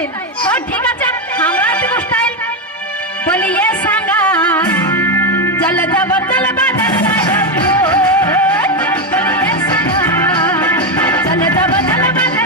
style हो ठीक আছে हमरा तो स्टाइल बोलिए सांगा चल जब चल बदल बोलिए सांगा चल जब चल बदल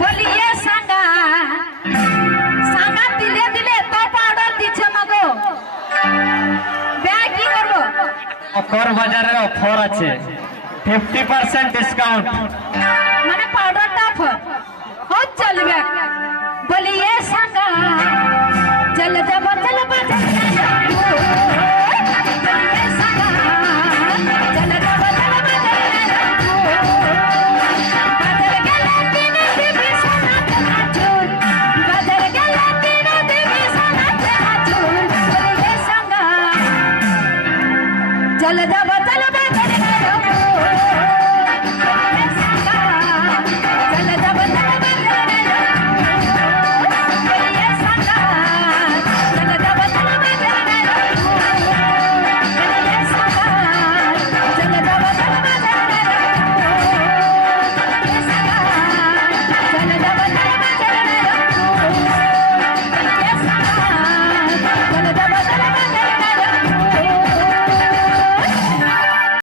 बोलिए सांगा सांगा दिले दिले तो पाउडर दिछे मगो ব্যাগ কি করব অফার বাজারে অফার আছে 50% ডিসকাউন্ট মানে পাউডারটা অফার हो চলবে बोलिए सांगा चल जब चल बाजार चल जा